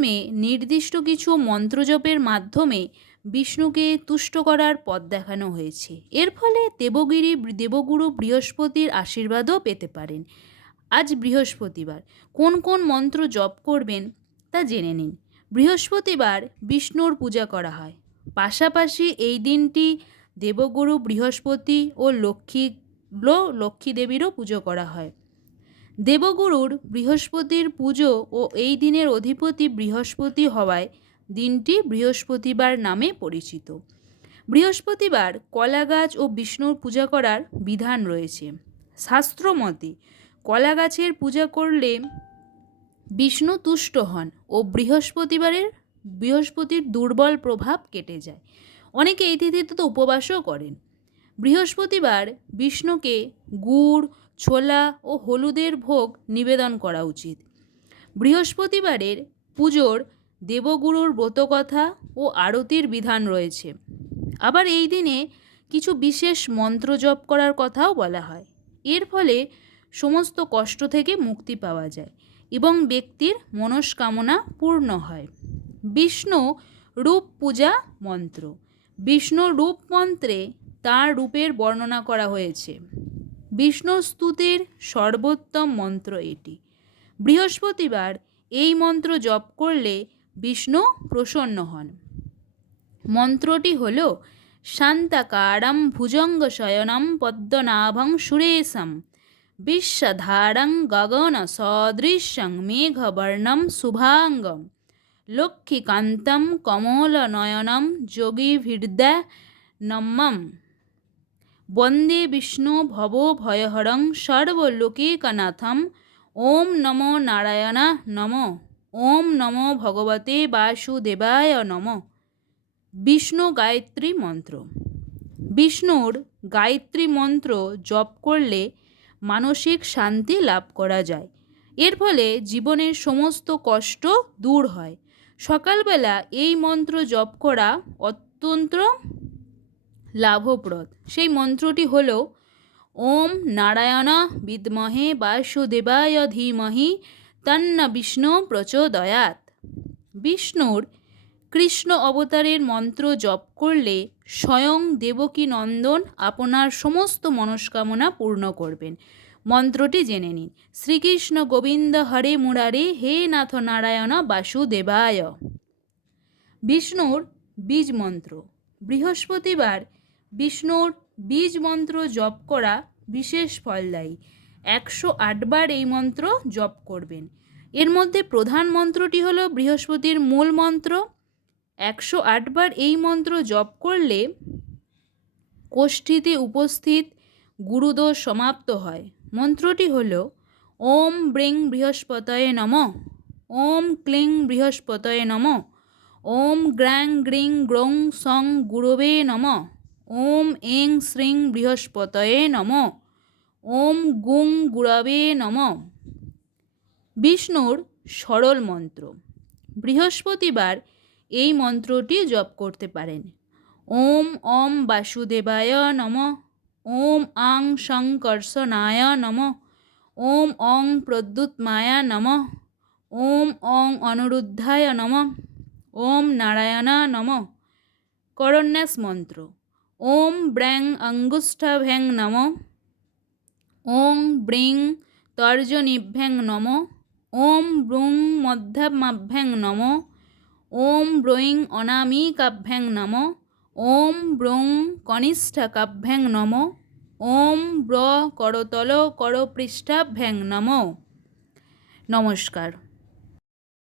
ধর্মে নির্দিষ্ট কিছু মন্ত্রজপের মাধ্যমে বিষ্ণুকে তুষ্ট করার পথ দেখানো হয়েছে। এর ফলে দেবগিরি দেবগুরু বৃহস্পতির আশীর্বাদও পেতে পারেন। আজ বৃহস্পতিবার, কোন কোন মন্ত্র জপ করবেন তা জেনে নিন। বৃহস্পতিবার বিষ্ণুর পূজা করা হয়। পাশাপাশি এই দিনটি দেবগুরু বৃহস্পতি ও লক্ষ্মী লক্ষ্মী দেবীরও পুজো করা হয়। দেবগুরুর বৃহস্পতির পুজো ও এই দিনের অধিপতি বৃহস্পতি হওয়ায় দিনটি বৃহস্পতিবার নামে পরিচিত। বৃহস্পতিবার কলা গাছ ও বিষ্ণুর পূজা করার বিধান রয়েছে। শাস্ত্রমতে কলা গাছের পূজা করলে বিষ্ণু তুষ্ট হন ও বৃহস্পতিবারের বৃহস্পতির দুর্বল প্রভাব কেটে যায়। অনেকে এই তিথিতে তো উপবাসও করেন। বৃহস্পতিবার বিষ্ণুকে গুড় ছোলা ও হলুদের ভোগ নিবেদন করা উচিত। বৃহস্পতিবারের পুজোর দেবগুরুর ব্রতকথা ও আরতির বিধান রয়েছে। আবার এই দিনে কিছু বিশেষ মন্ত্র জপ করার কথাও বলা হয়। এর ফলে সমস্ত কষ্ট থেকে মুক্তি পাওয়া যায় এবং ব্যক্তির মনস্কামনা পূর্ণ হয়। বিষ্ণু রূপ পূজা মন্ত্র। বিষ্ণু রূপ মন্ত্রে তাঁর রূপের বর্ণনা করা হয়েছে। বিষ্ণু স্তুতির সর্বোত্তম মন্ত্র এটি। বৃহস্পতিবার এই মন্ত্র জপ করলে বিষ্ণু প্রসন্ন হন। মন্ত্রটি হল, শান্তাকারম ভুজঙ্গ শয়নম পদ্মনাভং সুরেশম বিশ্বধারং গগন সদৃশ্যং মেঘবর্ণম শুভাঙ্গম, লক্ষ্মীকান্তম কমলনয়নম যোগীভির্দা নম্মম। বন্দে বিষ্ণু ভব ভয়হরং সর্বলোকেকনাথম। ওম নমো নারায়ণ নম। ওম নমো ভগবতে বাসুদেবায় নম। বিষ্ণু গায়ত্রী মন্ত্র। বিষ্ণুর গায়ত্রী মন্ত্র জপ করলে মানসিক শান্তি লাভ করা যায়। এর ফলে জীবনের সমস্ত কষ্ট দূর হয়। সকালবেলা এই মন্ত্র জপ করা অত্যন্ত লাভপ্রদ সেই মন্ত্রটি হল, ওম নারায়ণ বিদ্মহে বাসুদেবায় ধীমহি, তন্ন বিষ্ণু প্রচোদয়াত বিষ্ণুর কৃষ্ণ অবতারের মন্ত্র জপ করলে স্বয়ং দেবকী নন্দন আপনার সমস্ত মনস্কামনা পূর্ণ করবেন। মন্ত্রটি জেনে নিন। শ্রীকৃষ্ণ গোবিন্দ হরে মুরারে, হে নাথ নারায়ণ বাসুদেবায়। বিষ্ণুর বীজ মন্ত্র। বৃহস্পতিবার বিষ্ণুর বীজ মন্ত্র জপ করা বিশেষ ফলদায়ী একশো আটবার এই মন্ত্র জপ করবেন। এর মধ্যে প্রধান মন্ত্রটি হল বৃহস্পতির মূল মন্ত্র। একশো আটবার এই মন্ত্র জপ করলে কোষ্ঠীতে উপস্থিত গুরুদোষ সমাপ্ত হয়। মন্ত্রটি হল, ওম ব্রিং বৃহস্পতয়ে নম, ওম ক্লিং বৃহস্পতয়ে নম, ওম গ্র্যাং গ্রিং গ্রৌং সং গুরবে নম। ওম এং শ্রীং বৃহস্পতয়ে নম। ওম গুং গুরবে নম। বিষ্ণুর সরল মন্ত্র। বৃহস্পতিবার এই মন্ত্রটি জপ করতে পারেন। ওম অম বাসুদেবায় নম। ওম আং সংকর্ষণায় নম। ওম অং প্রদ্যুৎমায়া নম। ওম অং অনুরুদ্ধায় নম। ওম নারায়ণ নম। করণ্যাস মন্ত্র। ওম ব্র্যাং অঙ্গুষ্ঠভ্যাং নম। ওং ব্রিং তর্জনিভ্যাং নম। ওম ব্রুং মধ্যমাভ্যাং নম। ওম ব্রৈং অনামিকাভ্যাং নম। ওম ব্রৌং কনিষ্ঠকাভ্যাং নম। ওম ব্র করতল করপৃষ্ঠাভ্যাং নম। নমস্কার।